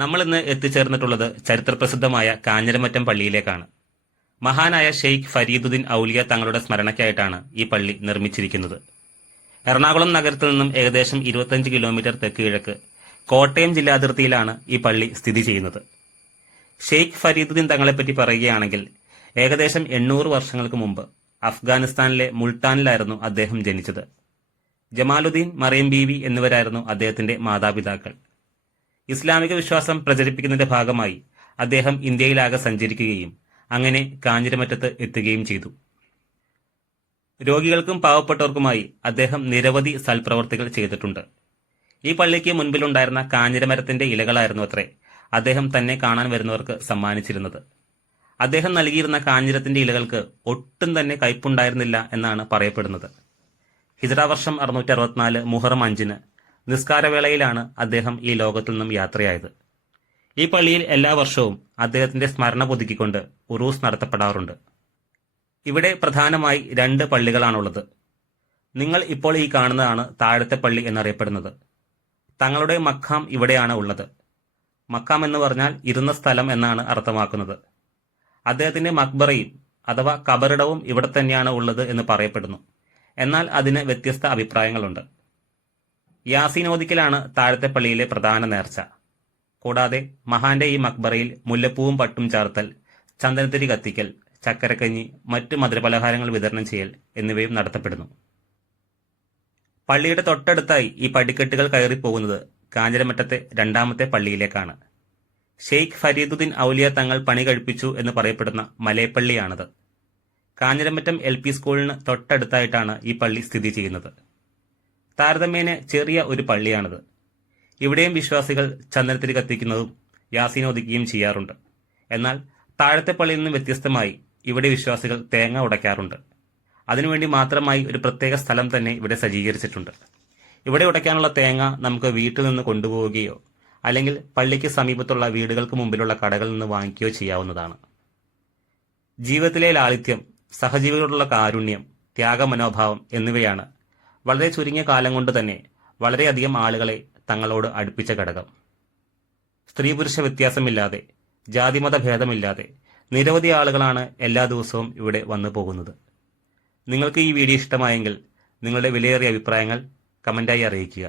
നമ്മൾ ഇന്ന് എത്തിച്ചേർന്നിട്ടുള്ളത് ചരിത്രപ്രസിദ്ധമായ കാഞ്ഞിരമറ്റം പള്ളിയിലേക്കാണ്. മഹാനായ ഷെയ്ഖ് ഫരീദുദ്ദീൻ ഔലിയ തങ്ങളുടെ സ്മരണയ്ക്കായിട്ടാണ് ഈ പള്ളി നിർമ്മിച്ചിരിക്കുന്നത്. എറണാകുളം നഗരത്തിൽ നിന്നും ഏകദേശം ഇരുപത്തഞ്ച് കിലോമീറ്റർ തെക്ക് കിഴക്ക് കോട്ടയം ജില്ലാതിർത്തിയിലാണ് ഈ പള്ളി സ്ഥിതി ചെയ്യുന്നത്. ഷെയ്ഖ് ഫരീദുദ്ദീൻ തങ്ങളെപ്പറ്റി പറയുകയാണെങ്കിൽ ഏകദേശം എണ്ണൂറ് വർഷങ്ങൾക്ക് മുമ്പ് അഫ്ഗാനിസ്ഥാനിലെ മുൾട്ടാനിലായിരുന്നു അദ്ദേഹം ജനിച്ചത്. ജമാലുദ്ദീൻ മറിയം ബീവി എന്നിവരായിരുന്നു അദ്ദേഹത്തിന്റെ മാതാപിതാക്കൾ. ഇസ്ലാമിക വിശ്വാസം പ്രചരിപ്പിക്കുന്നതിന്റെ ഭാഗമായി അദ്ദേഹം ഇന്ത്യയിലാകെ സഞ്ചരിക്കുകയും അങ്ങനെ കാഞ്ഞിരമറ്റത്ത് എത്തുകയും ചെയ്തു. രോഗികൾക്കും പാവപ്പെട്ടവർക്കുമായി അദ്ദേഹം നിരവധി സൽപ്രവർത്തികൾ ചെയ്തിട്ടുണ്ട്. ഈ പള്ളിക്ക് മുൻപിലുണ്ടായിരുന്ന കാഞ്ഞിരമരത്തിന്റെ ഇലകളായിരുന്നു അത്രേ അദ്ദേഹം തന്നെ കാണാൻ വരുന്നവർക്ക് സമ്മാനിച്ചിരുന്നത്. അദ്ദേഹം നൽകിയിരുന്ന കാഞ്ഞിരത്തിന്റെ ഇലകൾക്ക് ഒട്ടും തന്നെ കയ്പുണ്ടായിരുന്നില്ല എന്നാണ് പറയപ്പെടുന്നത്. ഹിജറ വർഷം അറുന്നൂറ്റി അറുപത്തിനാല് മുഹറം അഞ്ചിന് നിസ്കാരവേളയിലാണ് അദ്ദേഹം ഈ ലോകത്തു നിന്നും യാത്രയായത്. ഈ പള്ളിയിൽ എല്ലാ വർഷവും അദ്ദേഹത്തിന്റെ സ്മരണ പുതുക്കിക്കൊണ്ട് ഉറൂസ് നടത്തപ്പെടാറുണ്ട്. ഇവിടെ പ്രധാനമായി രണ്ട് പള്ളികളാണുള്ളത്. നിങ്ങൾ ഇപ്പോൾ ഈ കാണുന്നതാണ് താഴത്തെ പള്ളി എന്നറിയപ്പെടുന്നത്. തങ്ങളുടെ മക്കാം ഇവിടെയാണ് ഉള്ളത്. മക്കാം എന്ന് പറഞ്ഞാൽ ഇരുന്ന സ്ഥലം എന്നാണ് അർത്ഥമാക്കുന്നത്. അദ്ദേഹത്തിന്റെ മക്ബറയും അഥവാ കബറിടവും ഇവിടെ തന്നെയാണ് ഉള്ളത് എന്ന് പറയപ്പെടുന്നു. എന്നാൽ അതിന് വ്യത്യസ്ത അഭിപ്രായങ്ങളുണ്ട്. യാസീനോദിക്കലാണ് താഴത്തെ പള്ളിയിലെ പ്രധാന നേർച്ച. കൂടാതെ മഹാന്റെ ഈ മക്ബറയിൽ മുല്ലപ്പൂവും പട്ടും ചേർത്തൽ ചന്ദനത്തിരി കത്തിക്കൽ ചക്കരക്കഞ്ഞി മറ്റ് മധുരപലഹാരങ്ങൾ വിതരണം ചെയ്യൽ എന്നിവയും നടത്തപ്പെടുന്നു. പള്ളിയുടെ തൊട്ടടുത്തായി ഈ പടിക്കെട്ടുകൾ കയറിപ്പോകുന്നത് കാഞ്ചരമറ്റത്തെ രണ്ടാമത്തെ പള്ളിയിലേക്കാണ്. ഷെയ്ഖ് ഫരീദുദ്ദീൻ ഔലിയ തങ്ങൾ പണി കഴിപ്പിച്ചു എന്ന് പറയപ്പെടുന്ന മലയപ്പള്ളിയാണത്. കാഞ്ഞിരമറ്റം എൽ പി സ്കൂളിന് തൊട്ടടുത്തായിട്ടാണ് ഈ പള്ളി സ്ഥിതി ചെയ്യുന്നത്. താരതമ്യേന ചെറിയ ഒരു പള്ളിയാണിത്. ഇവിടെയും വിശ്വാസികൾ ചന്ദനത്തിൽ കത്തിക്കുന്നതും യാസീനോദിക്കുകയും ചെയ്യാറുണ്ട്. എന്നാൽ താഴത്തെ പള്ളിയിൽ നിന്നും വ്യത്യസ്തമായി ഇവിടെ വിശ്വാസികൾ തേങ്ങ ഉടയ്ക്കാറുണ്ട്. അതിനുവേണ്ടി മാത്രമായി ഒരു പ്രത്യേക സ്ഥലം തന്നെ ഇവിടെ സജ്ജീകരിച്ചിട്ടുണ്ട്. ഇവിടെ ഉടയ്ക്കാനുള്ള തേങ്ങ നമുക്ക് വീട്ടിൽ നിന്ന് കൊണ്ടുപോവുകയോ അല്ലെങ്കിൽ പള്ളിക്ക് സമീപത്തുള്ള വീടുകൾക്ക് മുമ്പിലുള്ള കടകളിൽ നിന്ന് വാങ്ങിക്കുകയോ ചെയ്യാവുന്നതാണ്. ജീവിതത്തിലെ ലാളിത്യം സഹജീവികളോടുള്ള കാരുണ്യം ത്യാഗമനോഭാവം എന്നിവയാണ് വളരെ ചുരുങ്ങിയ കാലം കൊണ്ട് തന്നെ വളരെയധികം ആളുകളെ തങ്ങളോട് അടുപ്പിച്ച ഘടകം. സ്ത്രീ പുരുഷ വ്യത്യാസമില്ലാതെ ജാതിമത ഭേദമില്ലാതെ നിരവധി ആളുകളാണ് എല്ലാ ദിവസവും ഇവിടെ വന്നു പോകുന്നത്. നിങ്ങൾക്ക് ഈ വീഡിയോ ഇഷ്ടമായെങ്കിൽ നിങ്ങളുടെ വിലയേറിയ അഭിപ്രായങ്ങൾ കമന്റായി അറിയിക്കുക.